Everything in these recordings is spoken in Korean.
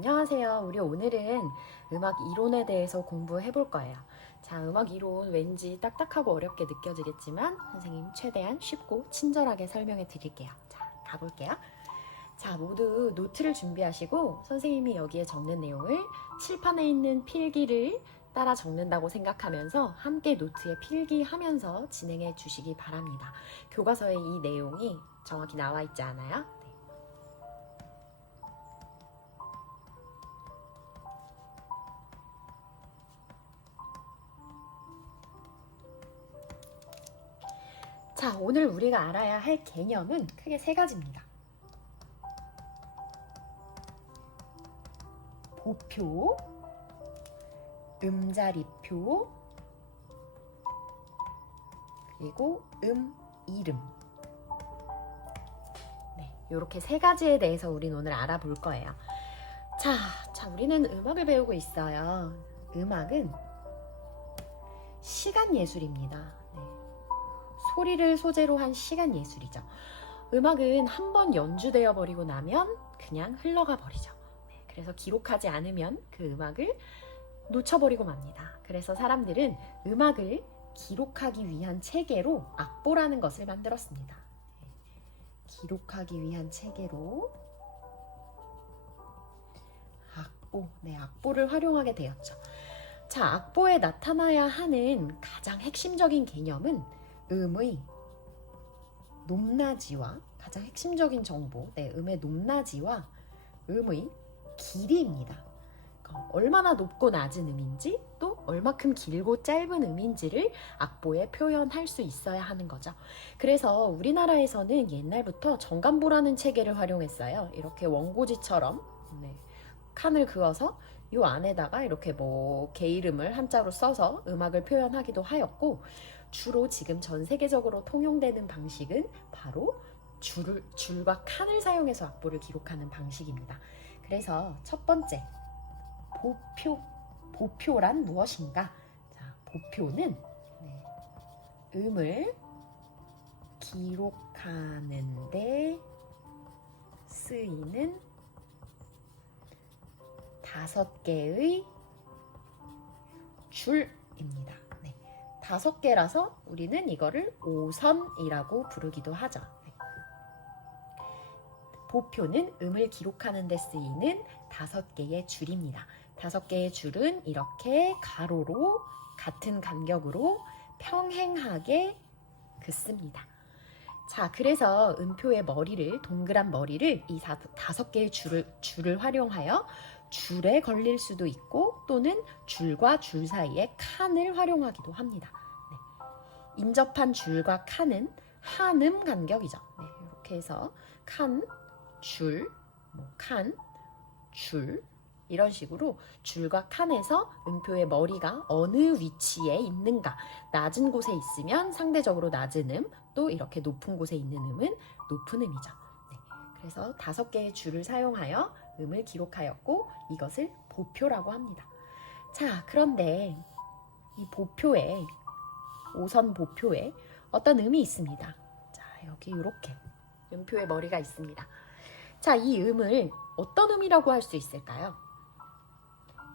안녕하세요. 우리 오늘은 음악 이론에 대해서 공부해 볼 거예요. 자, 음악 이론 왠지 딱딱하고 어렵게 느껴지겠지만 선생님 최대한 쉽고 친절하게 설명해 드릴게요. 자, 가볼게요. 자, 모두 노트를 준비하시고 선생님이 여기에 적는 내용을 칠판에 있는 필기를 따라 적는다고 생각하면서 함께 노트에 필기하면서 진행해 주시기 바랍니다. 교과서에 이 내용이 정확히 나와 있지 않아요? 자, 오늘 우리가 알아야 할 개념은 크게 세 가지입니다. 보표, 음자리표, 그리고 이름. 네, 이렇게 세 가지에 대해서 우리는 오늘 알아볼 거예요. 자, 우리는 음악을 배우고 있어요. 음악은 시간 예술입니다. 네. 소리를 소재로 한 시간 예술이죠. 음악은 한번 연주되어 버리고 나면 그냥 흘러가 버리죠. 네, 그래서 기록하지 않으면 그 음악을 놓쳐버리고 맙니다. 그래서 사람들은 음악을 기록하기 위한 체계로 악보라는 것을 만들었습니다. 네, 기록하기 위한 체계로 악보를 활용하게 되었죠. 자, 악보에 나타나야 하는 가장 핵심적인 개념은 음의 높낮이와 가장 핵심적인 정보, 음의 높낮이와 음의 길이입니다. 얼마나 높고 낮은 음인지 또 얼마큼 길고 짧은 음인지를 악보에 표현할 수 있어야 하는 거죠. 그래서 우리나라에서는 옛날부터 정간보라는 체계를 활용했어요. 이렇게 원고지처럼 칸을 그어서 이 안에다가 이렇게 개 이름을 한자로 써서 음악을 표현하기도 하였고, 주로 지금 전 세계적으로 통용되는 방식은 바로 줄과 칸을 사용해서 악보를 기록하는 방식입니다. 그래서 첫 번째, 보표란 무엇인가? 자, 보표는 음을 기록하는데 쓰이는 5개의 줄입니다. 5개라서 우리는 이거를 5선이라고 부르기도 하죠. 보표는 음을 기록하는 데 쓰이는 5개의 줄입니다. 5개의 줄은 이렇게 가로로 같은 간격으로 평행하게 긋습니다. 자, 그래서 음표의 머리를, 동그란 머리를 이 5개의 줄을 활용하여 줄에 걸릴 수도 있고 또는 줄과 줄 사이에 칸을 활용하기도 합니다. 인접한 줄과 칸은 한음 간격이죠. 이렇게 해서 칸, 줄, 칸, 줄 이런 식으로 줄과 칸에서 음표의 머리가 어느 위치에 있는가, 낮은 곳에 있으면 상대적으로 낮은 음, 또 이렇게 높은 곳에 있는 음은 높은 음이죠. 그래서 5개의 줄을 사용하여 음을 기록하였고 이것을 보표라고 합니다. 자, 그런데 이 보표에 5선 보표에 어떤 음이 있습니다. 자, 여기 이렇게 음표의 머리가 있습니다. 자, 이 음을 어떤 음이라고 할 수 있을까요?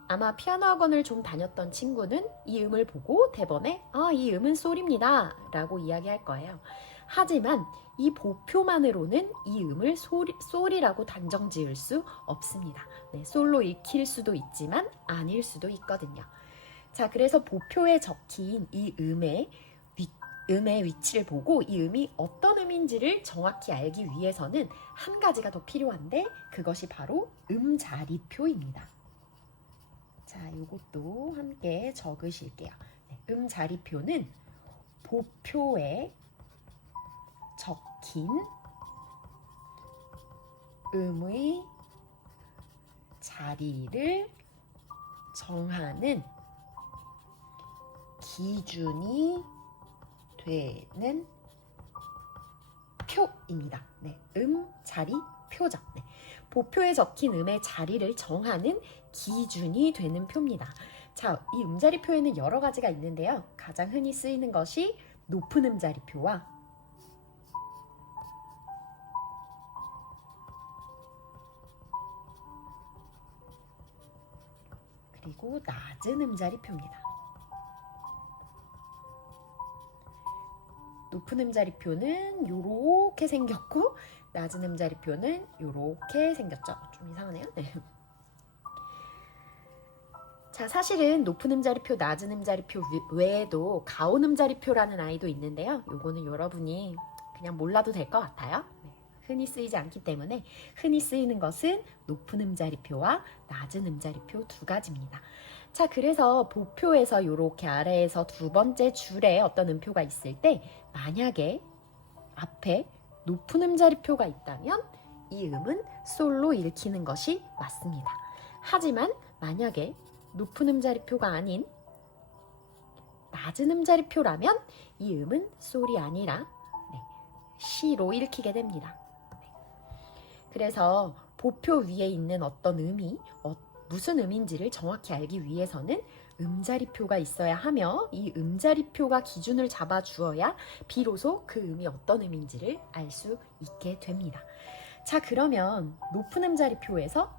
아마 피아노 학원을 좀 다녔던 친구는 이 음을 보고 대번에 이 음은 솔입니다 라고 이야기할 거예요. 하지만 이 보표만으로는 이 음을 솔이라고 단정 지을 수 없습니다. 솔로 읽힐 수도 있지만 아닐 수도 있거든요. 자, 그래서 보표에 적힌 이 음의 위치를 보고 이 음이 어떤 음인지를 정확히 알기 위해서는 한 가지가 더 필요한데 그것이 바로 음자리표입니다. 자, 이것도 함께 적으실게요. 음자리표는 보표에 적힌 음의 자리를 정하는 기준이 되는 표입니다. 자리, 표죠. 보표에 적힌 음의 자리를 정하는 기준이 되는 표입니다. 자, 이 음자리표에는 여러 가지가 있는데요. 가장 흔히 쓰이는 것이 높은 음자리표와 그리고 낮은 음자리표입니다. 높은 음자리표는 요렇게 생겼고 낮은 음자리표는 요렇게 생겼죠. 좀 이상하네요. 네. 자, 사실은 높은 음자리표, 낮은 음자리표 외에도 가온 음자리표라는 아이도 있는데요. 요거는 여러분이 그냥 몰라도 될 것 같아요. 네. 흔히 쓰이지 않기 때문에 흔히 쓰이는 것은 높은 음자리표와 낮은 음자리표 두 가지입니다. 자, 그래서 보표에서 이렇게 아래에서 두 번째 줄에 어떤 음표가 있을 때 만약에 앞에 높은 음자리표가 있다면 이 음은 솔로 읽히는 것이 맞습니다. 하지만 만약에 높은 음자리표가 아닌 낮은 음자리표라면 이 음은 솔이 아니라 시로 읽히게 됩니다. 그래서 보표 위에 있는 어떤 음이 무슨 음인지를 정확히 알기 위해서는 음자리표가 있어야 하며 이 음자리표가 기준을 잡아 주어야 비로소 그 음이 어떤 음인지를 알 수 있게 됩니다. 자, 그러면 높은 음자리표에서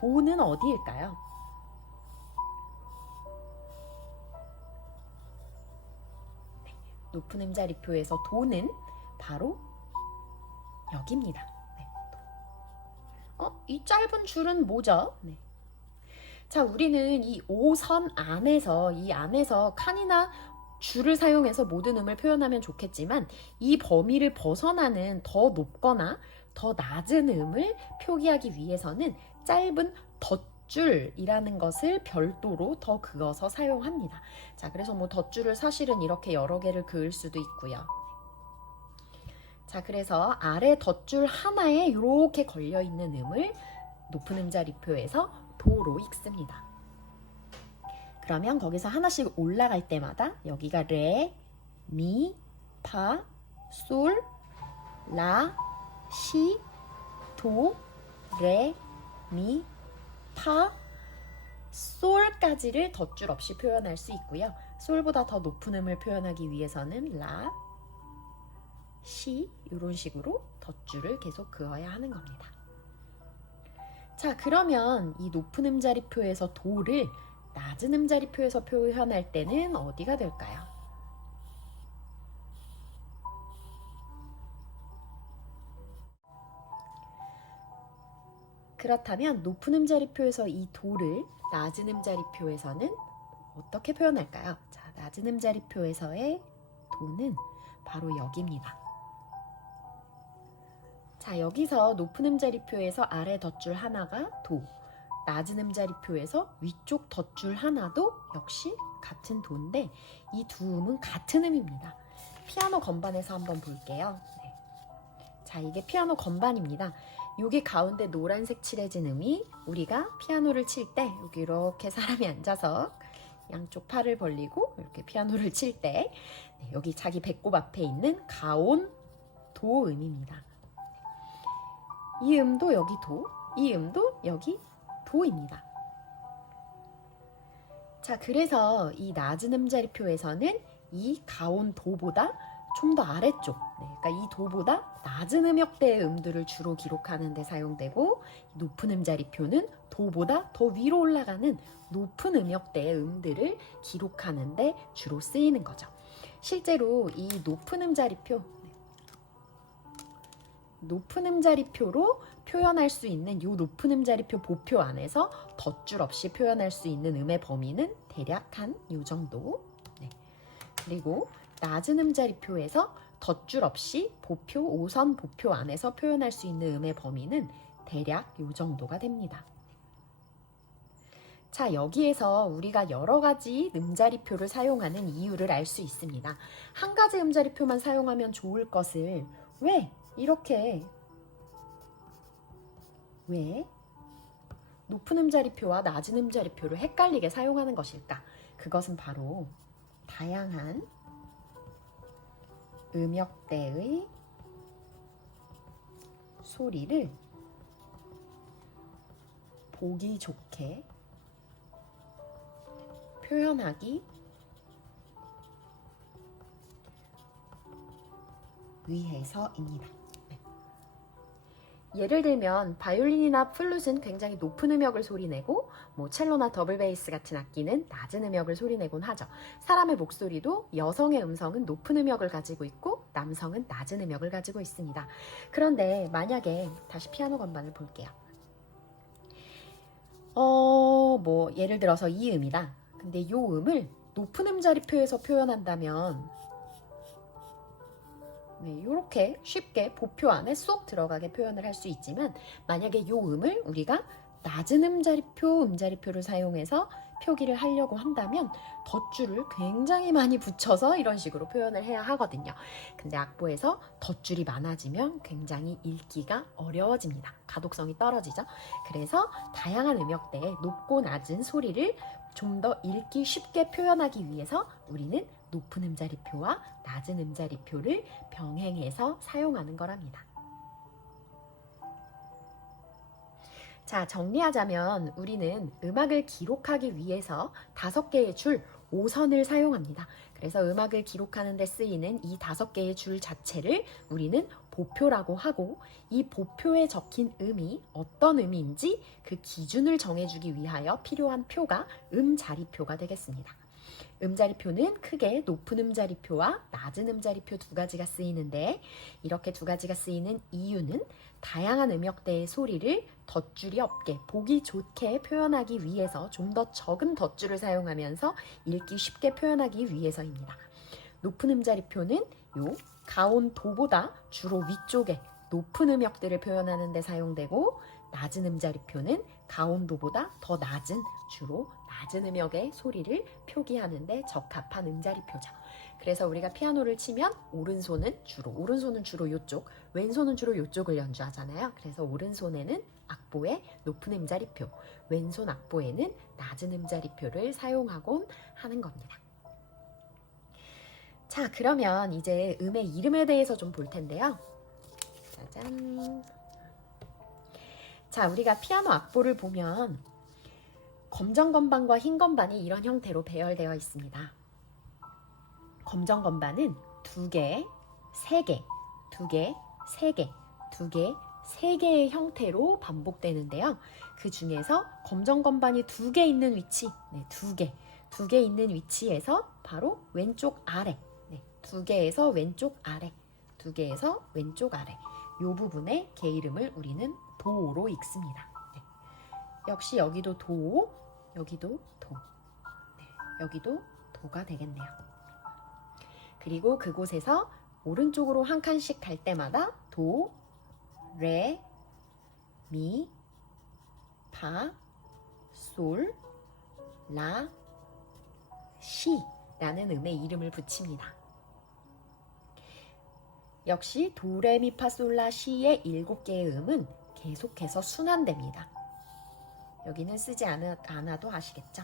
도는 어디일까요? 네, 높은 음자리표에서 도는 바로 여기입니다. 네. 이 짧은 줄은 뭐죠? 네. 자, 우리는 이 5선 안에서 이 안에서 칸이나 줄을 사용해서 모든 음을 표현하면 좋겠지만 이 범위를 벗어나는 더 높거나 더 낮은 음을 표기하기 위해서는 짧은 덧줄이라는 것을 별도로 더 그어서 사용합니다. 자, 그래서 뭐 덧줄을 사실은 이렇게 여러 개를 그을 수도 있고요. 자, 그래서 아래 덧줄 하나에 이렇게 걸려있는 음을 높은 음자리표에서 도로 읽습니다. 그러면 거기서 하나씩 올라갈 때마다 여기가 레, 미, 파, 솔, 라, 시, 도, 레, 미, 파, 솔까지를 덧줄 없이 표현할 수 있고요. 솔보다 더 높은 음을 표현하기 위해서는 라, 시 이런 식으로 덧줄을 계속 그어야 하는 겁니다. 자, 그러면 이 높은 음자리표에서 도를 낮은 음자리표에서 표현할 때는 어디가 될까요? 그렇다면 높은 음자리표에서 이 도를 낮은 음자리표에서는 어떻게 표현할까요? 자, 낮은 음자리표에서의 도는 바로 여기입니다. 자, 여기서 높은 음자리표에서 아래 덧줄 하나가 도, 낮은 음자리표에서 위쪽 덧줄 하나도 역시 같은 도인데 이 두 음은 같은 음입니다. 피아노 건반에서 한번 볼게요. 네. 자, 이게 피아노 건반입니다. 여기 가운데 노란색 칠해진 음이 우리가 피아노를 칠 때 여기 이렇게 사람이 앉아서 양쪽 팔을 벌리고 이렇게 피아노를 칠 때 여기 자기 배꼽 앞에 있는 가온 도 음입니다. 이 음도 여기 도, 이 음도 여기 도입니다. 자, 그래서 이 낮은 음자리표에서는 이 가온 도보다 좀 더 아래쪽, 그러니까 이 도보다 낮은 음역대의 음들을 주로 기록하는 데 사용되고 높은 음자리표는 도보다 더 위로 올라가는 높은 음역대의 음들을 기록하는 데 주로 쓰이는 거죠. 실제로 이 높은 음자리표로 표현할 수 있는 이 높은 음자리표 보표 안에서 덧줄 없이 표현할 수 있는 음의 범위는 대략 한 이 정도. 네. 그리고 낮은 음자리표에서 덧줄 없이 보표 5선 보표 안에서 표현할 수 있는 음의 범위는 대략 이 정도가 됩니다. 자, 여기에서 우리가 여러 가지 음자리표를 사용하는 이유를 알 수 있습니다. 한 가지 음자리표만 사용하면 좋을 것을 왜 높은 음자리표와 낮은 음자리표를 헷갈리게 사용하는 것일까? 그것은 바로 다양한 음역대의 소리를 보기 좋게 표현하기 위해서입니다. 예를 들면 바이올린이나 플룻은 굉장히 높은 음역을 소리내고 뭐 첼로나 더블 베이스 같은 악기는 낮은 음역을 소리내곤 하죠. 사람의 목소리도 여성의 음성은 높은 음역을 가지고 있고 남성은 낮은 음역을 가지고 있습니다. 그런데 만약에 다시 피아노 건반을 볼게요. 뭐 예를 들어서 이 음이다. 근데 이 음을 높은 음자리표에서 표현한다면 네, 이렇게 쉽게 보표 안에 쏙 들어가게 표현을 할 수 있지만 만약에 이 음을 우리가 낮은 음자리표를 사용해서 표기를 하려고 한다면 덧줄을 굉장히 많이 붙여서 이런 식으로 표현을 해야 하거든요. 근데 악보에서 덧줄이 많아지면 굉장히 읽기가 어려워집니다. 가독성이 떨어지죠. 그래서 다양한 음역대의 높고 낮은 소리를 좀 더 읽기 쉽게 표현하기 위해서 우리는 높은 음자리표와 낮은 음자리표를 병행해서 사용하는 거랍니다. 자, 정리하자면 우리는 음악을 기록하기 위해서 5개의 줄 5선을 사용합니다. 그래서 음악을 기록하는 데 쓰이는 이 5개의 줄 자체를 우리는 보표라고 하고 이 보표에 적힌 음이 어떤 음인지 그 기준을 정해주기 위하여 필요한 표가 음자리표가 되겠습니다. 음자리표는 크게 높은 음자리표와 낮은 음자리표 두 가지가 쓰이는데 이렇게 두 가지가 쓰이는 이유는 다양한 음역대의 소리를 덧줄이 없게 보기 좋게 표현하기 위해서 좀 더 적은 덧줄을 사용하면서 읽기 쉽게 표현하기 위해서입니다. 높은 음자리표는 요 가온 도보다 주로 위쪽에 높은 음역대를 표현하는 데 사용되고 낮은 음자리표는 가온도보다 더 낮은 주로 낮은 음역의 소리를 표기하는 데 적합한 음자리표죠. 그래서 우리가 피아노를 치면 오른손은 주로 이쪽, 왼손은 주로 이쪽을 연주하잖아요. 그래서 오른손에는 악보에 높은 음자리표, 왼손 악보에는 낮은 음자리표를 사용하곤 하는 겁니다. 자, 그러면 이제 음의 이름에 대해서 좀 볼 텐데요. 짜잔. 자, 우리가 피아노 악보를 보면 검정 건반과 흰 건반이 이런 형태로 배열되어 있습니다. 검정 건반은 2개, 3개, 2개, 3개, 2개, 3개의 형태로 반복되는데요. 그 중에서 검정 건반이 2개 있는 위치, 네, 2개 있는 위치에서 바로 왼쪽 아래, 네, 2개에서 왼쪽 아래, 2개에서 왼쪽 아래, 이 부분의 개 이름을 우리는 도로 읽습니다. 네. 역시 여기도 도, 여기도 도, 네, 여기도 도가 되겠네요. 그리고 그곳에서 오른쪽으로 한 칸씩 갈 때마다 도, 레, 미, 파, 솔, 라, 시 라는 음의 이름을 붙입니다. 역시 도, 레, 미, 파, 솔, 라, 시의 7개의 음은 계속해서 순환됩니다. 여기는 쓰지 않아도 아시겠죠?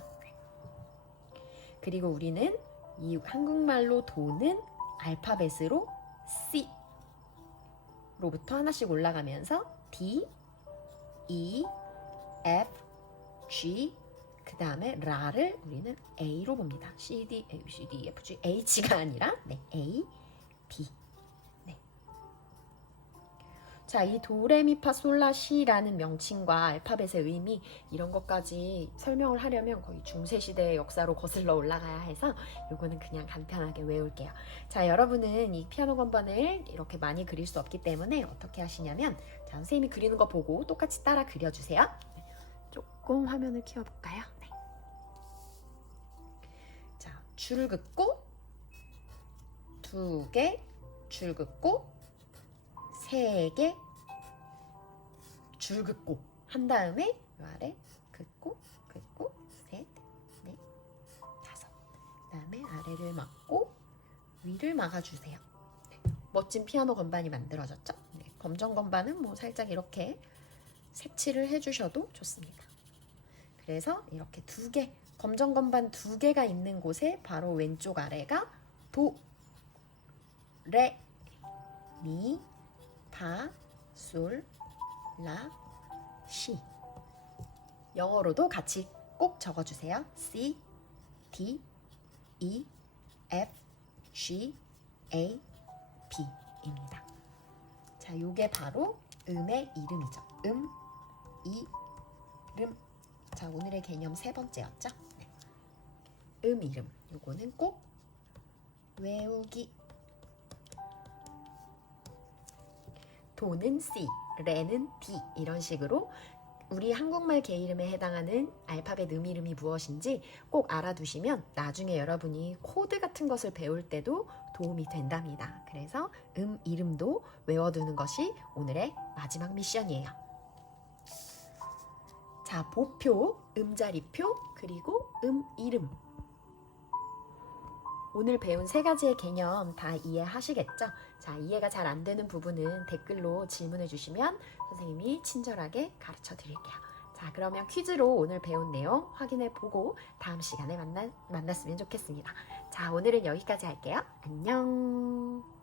그리고 우리는 이 한국말로 도는 알파벳으로 C로부터 하나씩 올라가면서 D, E, F, G, 그 다음에 라를 우리는 A로 봅니다. C, D, A, B, C, D, F, G, H가 아니라 네, A, B. 네. 자, 이 도레미파솔라시라는 명칭과 알파벳의 의미 이런 것까지 설명을 하려면 거의 중세시대의 역사로 거슬러 올라가야 해서 이거는 그냥 간편하게 외울게요. 자, 여러분은 이 피아노 건반을 이렇게 많이 그릴 수 없기 때문에 어떻게 하시냐면 자, 선생님이 그리는 거 보고 똑같이 따라 그려주세요. 조금 화면을 키워볼까요? 네. 자, 줄 긋고 2개, 줄 긋고 3개, 줄 긋고 한 다음에 이 아래 긋고 셋, 넷, 다섯. 그 다음에 아래를 막고 위를 막아주세요. 네. 멋진 피아노 건반이 만들어졌죠? 네. 검정 건반은 뭐 살짝 이렇게 색칠을 해주셔도 좋습니다. 그래서 이렇게 2개, 검정 건반 2개가 있는 곳에 바로 왼쪽 아래가 도, 레, 미, 파, 솔, 라, 시. 영어로도 같이 꼭 적어주세요. C, D, E, F, G, A, B입니다. 자, 요게 바로 음의 이름이죠. 이름. 자, 오늘의 개념 세 번째였죠. 네. 이름. 요거는 꼭 외우기. 도는 C, 레는 D 이런 식으로 우리 한국말 개 이름에 해당하는 알파벳 이름이 무엇인지 꼭 알아두시면 나중에 여러분이 코드 같은 것을 배울 때도 도움이 된답니다. 그래서 이름도 외워두는 것이 오늘의 마지막 미션이에요. 자, 보표, 음자리표, 그리고 이름. 오늘 배운 세 가지의 개념 다 이해하시겠죠? 자, 이해가 잘 안 되는 부분은 댓글로 질문해 주시면 선생님이 친절하게 가르쳐 드릴게요. 자, 그러면 퀴즈로 오늘 배운 내용 확인해 보고 다음 시간에 만났으면 좋겠습니다. 자, 오늘은 여기까지 할게요. 안녕.